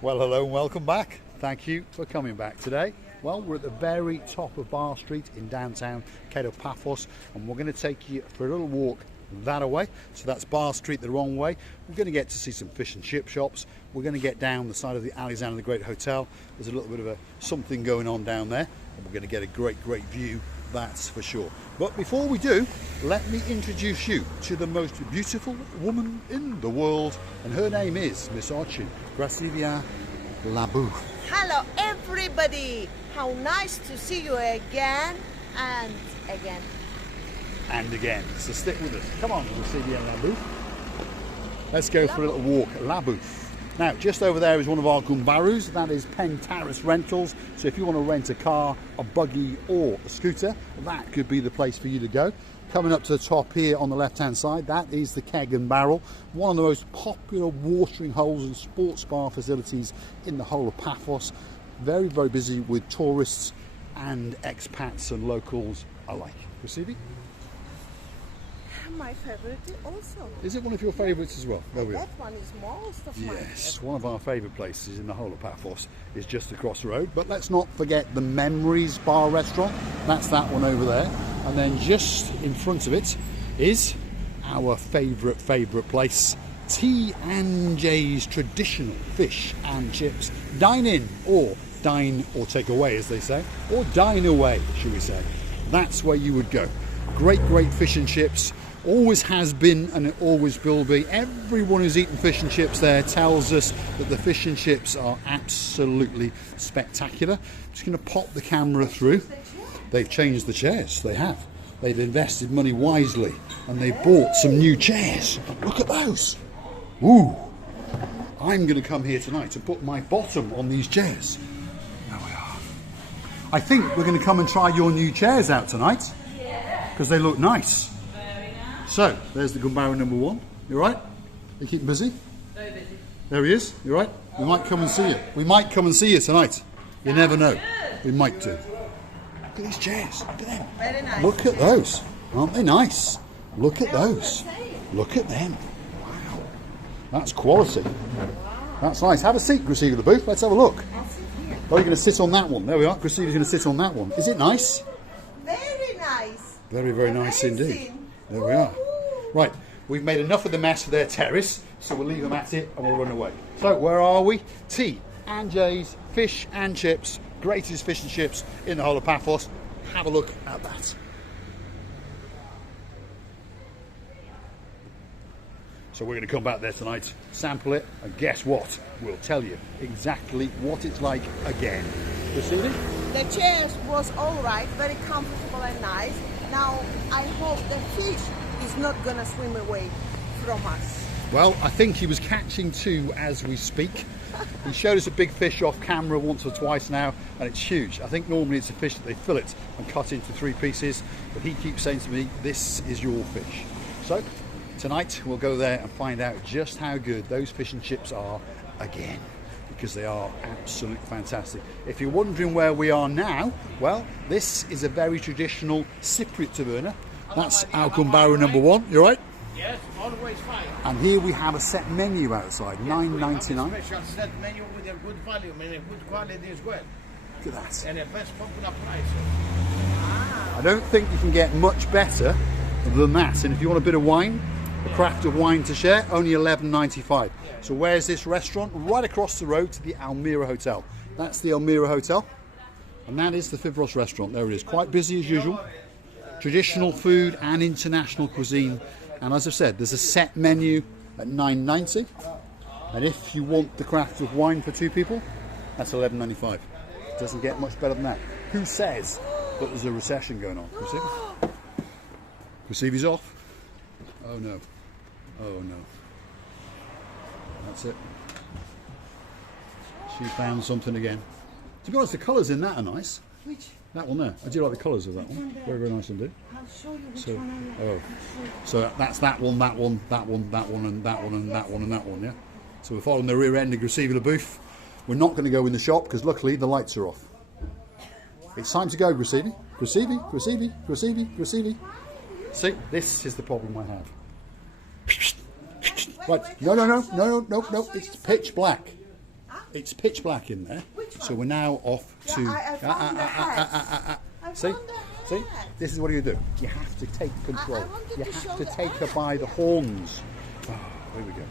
Well, hello and welcome back. Thank you for coming back today. Well, we're at the very top of Bar Street in downtown Keg and Paphos, and we're going to take you for a little walk that way. So that's Bar Street the wrong way. We're going to get to see some fish and chip shops. We're going to get down the side of the Alexander the Great Hotel. There's a little bit of something going on down there, and we're going to get a great view, that's for sure. But before we do, let me introduce you to the most beautiful woman in the world, and her name is Miss Archie Gracivia Labou. Hello everybody! How nice to see you again and again. And again. So stick with us. Come on, Gracivia Labou. Let's go for a little walk. Labou. Now, just over there is one of our gumbarus. That is Pen Terrace Rentals. So if you want to rent a car, a buggy or a scooter, that could be the place for you to go. Coming up to the top here on the left-hand side, that is the Keg and Barrel, one of the most popular watering holes and sports bar facilities in the whole of Paphos. Very busy with tourists and expats and locals alike. Gracivia? My favorite also. Is it one of your favourites as well? There we are. That one is most of mine. Yes, one of our favourite places in the whole of Paphos is just across the road. But let's not forget the Memories Bar Restaurant. That's that one over there. And then just in front of it is our favourite place, T&J's traditional fish and chips. Dine in or take away, as they say, or dine away, should we say. That's where you would go. Great fish and chips. Always has been and it always will be. Everyone who's eaten fish and chips there tells us that the fish and chips are absolutely spectacular. I'm just going to pop the camera through. They've changed the chairs, they have. They've invested money wisely and they bought some new chairs. Look at those. Ooh. I'm going to come here tonight to put my bottom on these chairs. There we are. I think we're going to come and try your new chairs out tonight because they look nice. So, there's the Gumbaru number one. You alright? You keeping busy? Very busy. There he is. You alright? We might come and see you. We might come and see you tonight. You never know. We might do. Look at these chairs. Look at them. Very nice. Look at those. Aren't they nice? Look at those. Look at them. Wow. That's quality. That's nice. Have a seat, Gracivia the Booth. Let's have a look. Oh, you're going to sit on that one. There we are. Gracivia's going to sit on that one. Is it nice? Very nice. Very nice indeed. There we are. Right, we've made enough of the mess for their terrace, so we'll leave them at it and we'll run away. So, where are we? T&J's Fish and Chips, greatest fish and chips in the whole of Paphos. Have a look at that. So we're going to come back there tonight, sample it, and guess what? We'll tell you exactly what it's like again. Gracivia? The chairs was alright, very comfortable and nice. Now, I hope the fish is not gonna swim away from us. Well, I think he was catching two as we speak. He showed us a big fish off camera once or twice now, and it's huge. I think normally it's a fish that they fillet and cut into 3 pieces, but he keeps saying to me, this is your fish. So, tonight we'll go there and find out just how good those fish and chips are again, because they are absolutely fantastic. If you're wondering where we are now, well, this is a very traditional Cypriot taverna. That's our Gumbaru number one. You all right? Yes, always fine. And here we have a set menu outside, $9.99. Special set menu with a good value, meaning good quality as well. Look at that. And a best popular price. I don't think you can get much better than that. And if you want a bit of wine, a craft of wine to share, only $11.95. So where's this restaurant? Right across the road to the Almira Hotel. That's the Almira Hotel. And that is the Viva Restaurant. There it is. Quite busy as usual. Traditional food and international cuisine. And as I've said, there's a set menu at $9.90. And if you want the craft of wine for 2 people, that's $11.95. Doesn't get much better than that. Who says that there's a recession going on? Gracivia's off. Oh no. Oh no. That's it. She found something again. To be honest, the colours in that are nice. Which? That one there. I do like the colours of that one. Very nice indeed. I'll show you which one I like. So that's that one, that one, that one, that one, and that one, and that one, and that one, yeah? So we're following the rear end of Gracivia the Booth. We're not going to go in the shop because luckily the lights are off. It's time to go, Gracivia. Gracivia. See, this is the problem I have. Right, no, it's pitch black. It's pitch black in there. Which one? So we're now off to... I found the hat. I See? found the hat. See? This is what you do. You have to take control. I wanted You to have show to the take her hat. by the horns. Oh, there we go.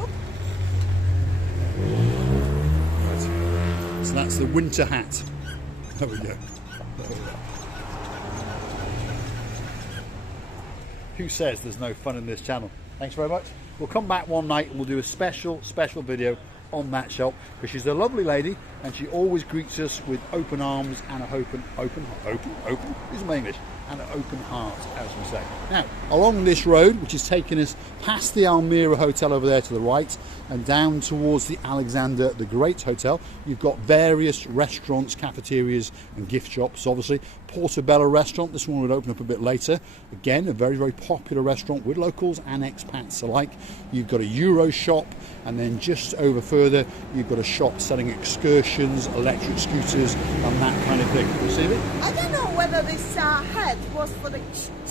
Look. Right. So that's the winter hat. There we go. There we go. Who says there's no fun in this channel? Thanks very much. We'll come back one night and we'll do a special video on that shop, because she's a lovely lady and she always greets us with open arms and a open, this is my English, and an open heart, as we say. Now, along this road, which is taking us past the Almira Hotel over there to the right and down towards the Alexander the Great Hotel, you've got various restaurants, cafeterias and gift shops. Obviously, Portobello Restaurant, this one would open up a bit later. Again, a very, very popular restaurant with locals and expats alike. You've got a Euro shop, and then just over further, you've got a shop selling excursions, electric scooters, and that kind of thing. You see it? I don't know whether this hat was for the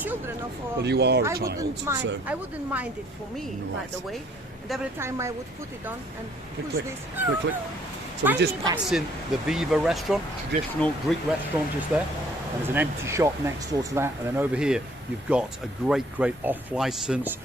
children or for... Well, you are a I child, wouldn't mind. so... I wouldn't mind it for me, by Right. the way. And every time I would put it on and Click, push click, this. click, click. So we're just passing the Viva Restaurant, traditional Greek restaurant just there. And there's an empty shop next door to that. And then over here, you've got a great off-license.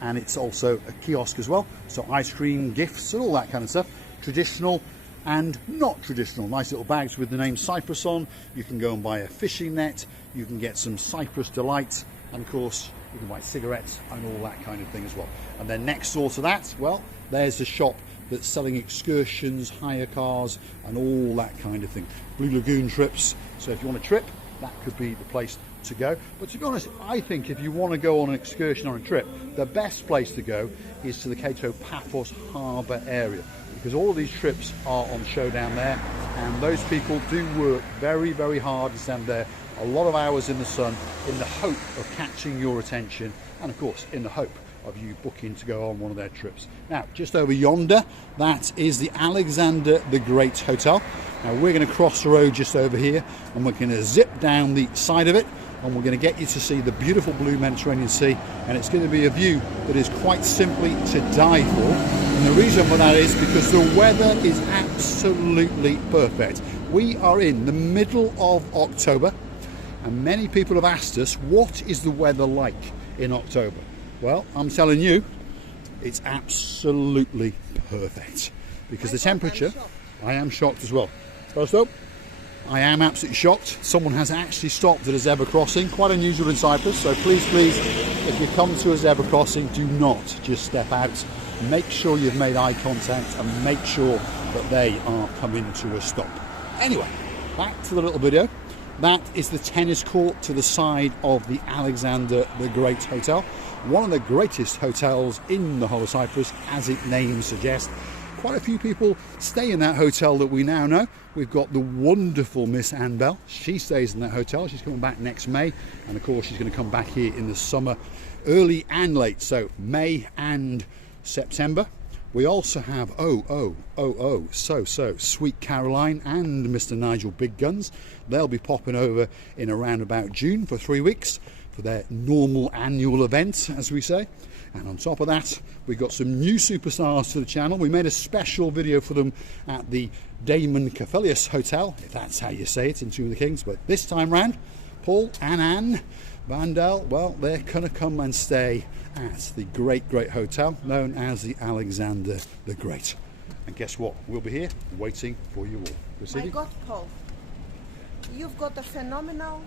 And it's also a kiosk as well. So ice cream, gifts, and all that kind of stuff. Traditional and not traditional. Nice little bags with the name Cyprus on. You can go and buy a fishing net. You can get some Cyprus delights. And of course, you can buy cigarettes and all that kind of thing as well. And then next door to that, well, there's the shop that's selling excursions, hire cars, and all that kind of thing. Blue Lagoon trips. So if you want a trip, that could be the place to go. But to be honest, I think if you want to go on an excursion or a trip, the best place to go is to the Cato Paphos harbour area, because all of these trips are on show down there, and those people do work very, very hard to stand there a lot of hours in the sun in the hope of catching your attention, and of course in the hope of you booking to go on one of their trips. Now, just over yonder, that is the Alexander the Great Hotel. Now we're going to cross the road just over here, and we're going to zip down the side of it, and we're going to get you to see the beautiful blue Mediterranean Sea, and it's going to be a view that is quite simply to die for. And the reason for that is because the weather is absolutely perfect. We are in the middle of October, and many people have asked us, what is the weather like in October? Well, I'm telling you, it's absolutely perfect, because the temperature, I am shocked as well. First up, I am absolutely shocked. Someone has actually stopped at a zebra crossing, quite unusual in Cyprus. So please, if you come to a zebra crossing, do not just step out. Make sure you've made eye contact and make sure that they are coming to a stop. Anyway, back to the little video. That is the tennis court to the side of the Alexander the Great Hotel. One of the greatest hotels in the whole of Cyprus, as its name suggests. Quite a few people stay in that hotel that we now know. We've got the wonderful Miss Ann Bell. She stays in that hotel. She's coming back next May. And of course, she's going to come back here in the summer, early and late. So May and September. We also have, so Sweet Caroline and Mr. Nigel Big Guns. They'll be popping over in around about June for 3 weeks for their normal annual event, as we say. And on top of that, we've got some new superstars to the channel. We made a special video for them at the Damon Cathelius Hotel, if that's how you say it in Two of the Kings. But this time round, Paul and Anne Vandel, well, they're going to come and stay at the great hotel known as the Alexander the Great. And guess what? We'll be here waiting for you all. My God, Paul, you've got a phenomenal,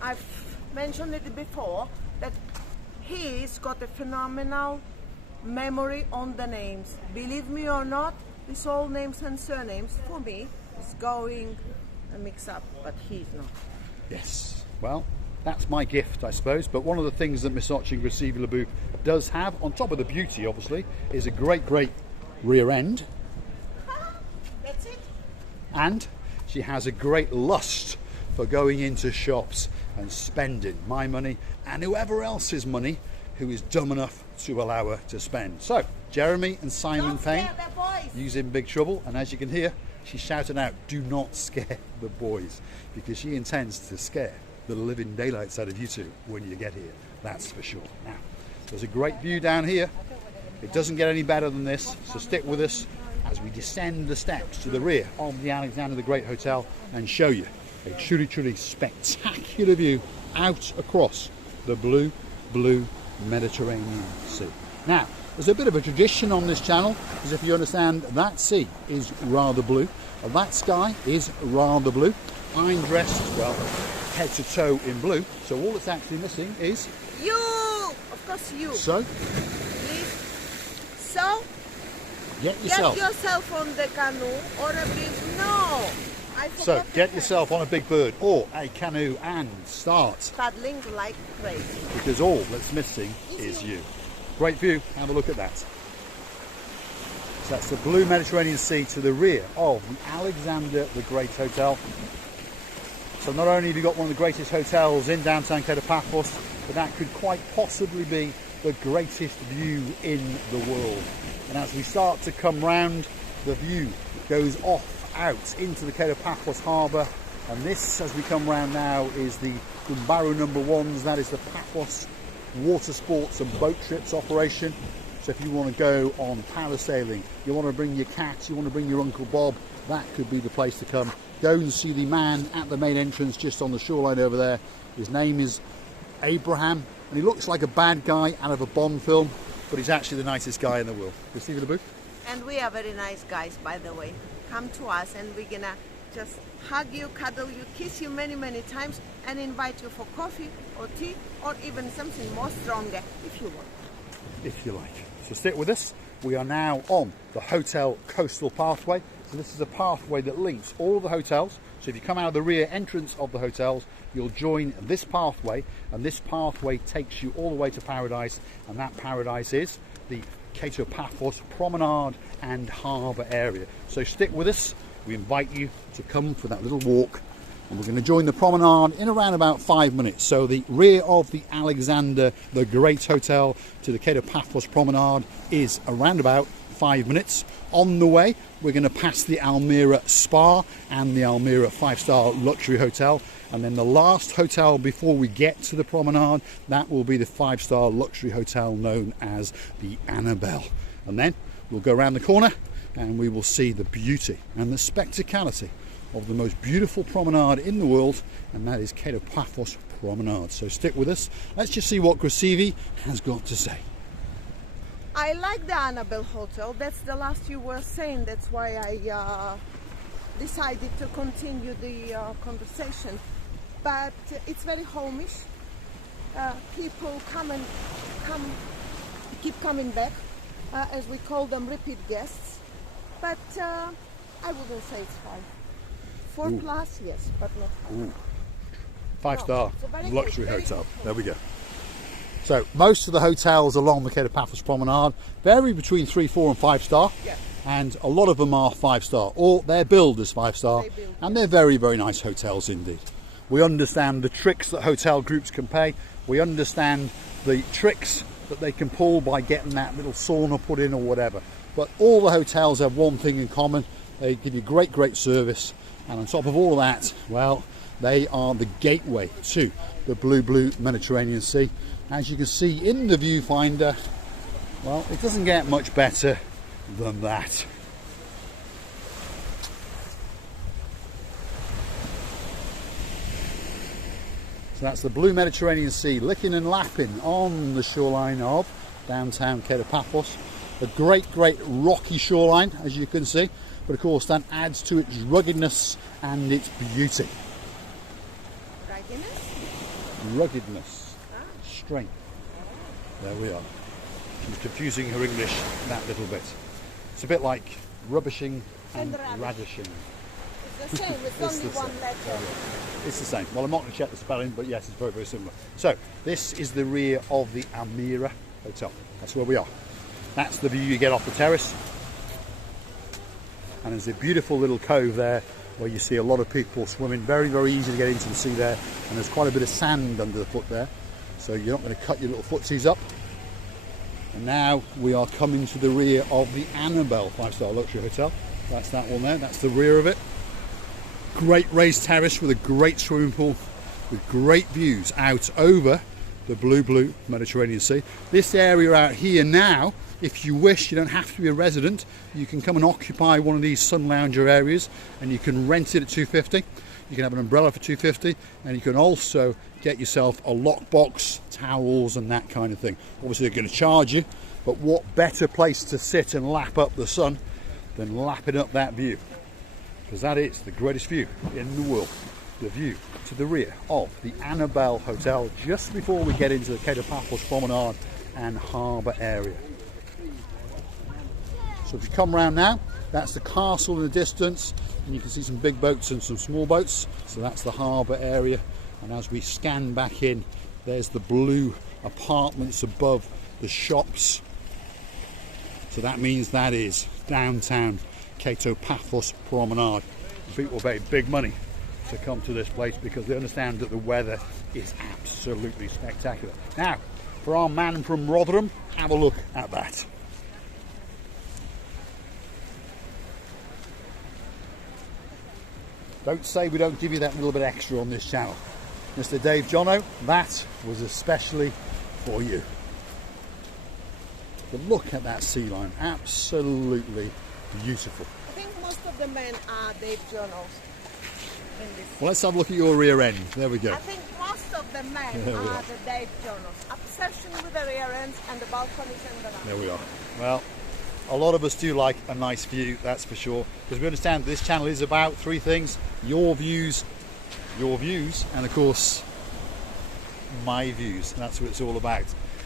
I've mentioned it before, that he's got a phenomenal memory on the names. Believe me or not, these all names and surnames, for me, is going a mix up, but he's not. Yes, well, that's my gift, I suppose. But one of the things that Miss Oching Labou does have, on top of the beauty, obviously, is a great rear end. That's it. And she has a great lust for going into shops and spending my money and whoever else's money who is dumb enough to allow her to spend. So, Jeremy and Simon Don't Payne scare the boys. using big trouble, and as you can hear, she's shouting out, do not scare the boys, because she intends to scare the living daylights out of you two when you get here, that's for sure. Now, there's a great view down here, It doesn't get any better than this, so stick with us as we descend the steps to the rear of the Alexander the Great Hotel and show you a truly, truly spectacular view out across the blue Mediterranean Sea. Now, there's a bit of a tradition on this channel, as if you understand, that sea is rather blue, and that sky is rather blue. I'm dressed, well, head to toe in blue, so all that's actually missing is... You! Of course you. So? Please. So? Get yourself on the canoe or a big... No! I forgot. So, get yourself on a big bird or a canoe and start. Paddling like crazy. Because all that's missing is you. Great view, have a look at that. So that's the blue Mediterranean Sea to the rear of the Alexander the Great Hotel. So not only have you got one of the greatest hotels in downtown Paphos, but that could quite possibly be the greatest view in the world. And as we start to come round, the view goes off out into the Paphos harbour, and this, as we come round now, is the Gumbaru number ones. That is the Paphos water sports and boat trips operation. So if you want to go on parasailing, you want to bring your cat, you want to bring your Uncle Bob, that could be the place to come. Go and see the man at the main entrance just on the shoreline over there. His name is Abraham, and he looks like a bad guy out of a Bond film, but he's actually the nicest guy in the world. You see the booth? And we are very nice guys, by the way. Come to us and we're gonna just hug you, cuddle you, kiss you many times, and invite you for coffee or tea or even something more stronger if you want. If you like. So stick with us. We are now on the hotel coastal pathway. So this is a pathway that links all of the hotels. So if you come out of the rear entrance of the hotels, you'll join this pathway, and this pathway takes you all the way to paradise, and that paradise is the Paphos promenade and harbour area. So stick with us. We invite you to come for that little walk, and we're going to join the promenade in around about 5 minutes. So the rear of the Alexander the Great Hotel to the Paphos promenade is around about 5 minutes. On the way, we're going to pass the Almira Spa and the Almira 5-star luxury hotel, and then the last hotel before we get to the promenade, that will be the 5-star luxury hotel known as the Annabelle. And then we'll go around the corner and we will see the beauty and the spectacality of the most beautiful promenade in the world, and that is Paphos Promenade. So stick with us. Let's just see what Grasivi has got to say. I like the Annabelle Hotel. That's the last you were saying. That's why I decided to continue the conversation. But it's very homish. People keep coming back, as we call them, repeat guests. But I wouldn't say it's 5. 4 plus, yes, but not 5. 5-star No, luxury very hotel. good. There we go. So most of the hotels along the Paphos promenade vary between 3, 4 and 5-star, and a lot of them are 5-star, or they're billed as 5-star, and they're very nice hotels indeed. We understand the tricks that hotel groups can pay. We understand the tricks that they can pull by getting that little sauna put in or whatever. But all the hotels have one thing in common: they give you great service, and on top of all of that, well, they are the gateway to the blue Mediterranean Sea. As you can see in the viewfinder, well, it doesn't get much better than that. So that's the blue Mediterranean Sea, licking and lapping on the shoreline of downtown Paphos. A great rocky shoreline, as you can see, but of course that adds to its ruggedness and its beauty. Ruggedness. Strength. There we are. She's confusing her English that little bit. It's a bit like rubbishing and radishing. It's the same, it's only one letter. It's the same. Well, I'm not going to check the spelling, but yes, it's very similar. So this is the rear of the Almira Hotel. That's where we are. That's the view you get off the terrace. And there's a beautiful little cove there where you see a lot of people swimming. Very easy to get into the sea there, and there's quite a bit of sand under the foot there, so you're not going to cut your little footsies up. And now we are coming to the rear of the Annabelle 5-star luxury hotel. That's that one there, that's the rear of it. Great raised terrace with a great swimming pool with great views out over the blue Mediterranean Sea. This area out here now, if you wish, you don't have to be a resident. You can come and occupy one of these sun lounger areas, and you can rent it at $250. You can have an umbrella for $250, and you can also get yourself a lockbox, towels and that kind of thing. Obviously they're going to charge you, but what better place to sit and lap up the sun than lapping up that view? Because that is the greatest view in the world. The view to the rear of the Annabelle Hotel, just before we get into the Keg and Barrel promenade and harbour area. So if you come round now, that's the castle in the distance, and you can see some big boats and some small boats. So that's the harbour area, and as we scan back in, there's the blue apartments above the shops. So that means that is downtown Paphos promenade. People pay big money to come to this place because they understand that the weather is absolutely spectacular. Now, for our man from Rotherham, have a look at that. Don't say we don't give you that little bit extra on this channel. Mr. Dave Jono, that was especially for you. But look at that sea line, absolutely beautiful. I think most of the men are Dave Jonos in this. Well, let's have a look at your rear end. There we go. I think most of the men are the Dave Jonos. Obsession with the rear ends and the balconies and the There we are. Well, a lot of us do like a nice view, that's for sure, because we understand this channel is about three things: your views, and of course my views. And that's what it's all about.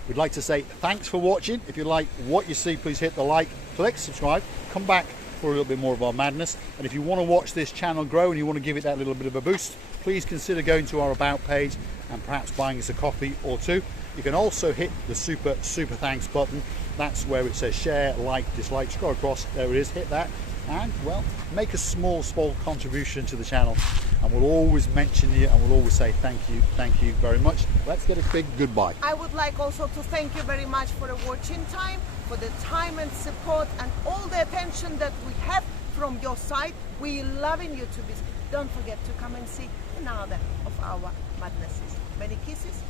We'd like to say thanks for watching. If you like what you see, please hit the like, click, subscribe, come back for a little bit more of our madness. And if you want to watch this channel grow and you want to give it that little bit of a boost, please consider going to our About page and perhaps buying us a coffee or two. You can also hit the super thanks button. That's where it says share, like, dislike. Scroll across, there it is, hit that, and well, make a small contribution to the channel, and we'll always mention you and we'll always say thank you very much. Let's get a big goodbye. I would like also to thank you very much for the watching time, for the time and support and all the attention that we have from your side. We're loving you to visit. Don't forget to come and see another of our madnesses. Many kisses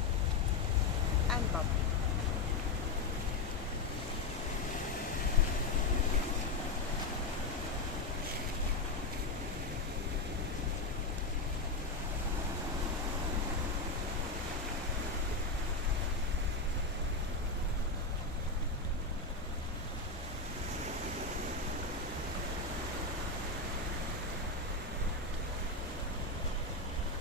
and bye.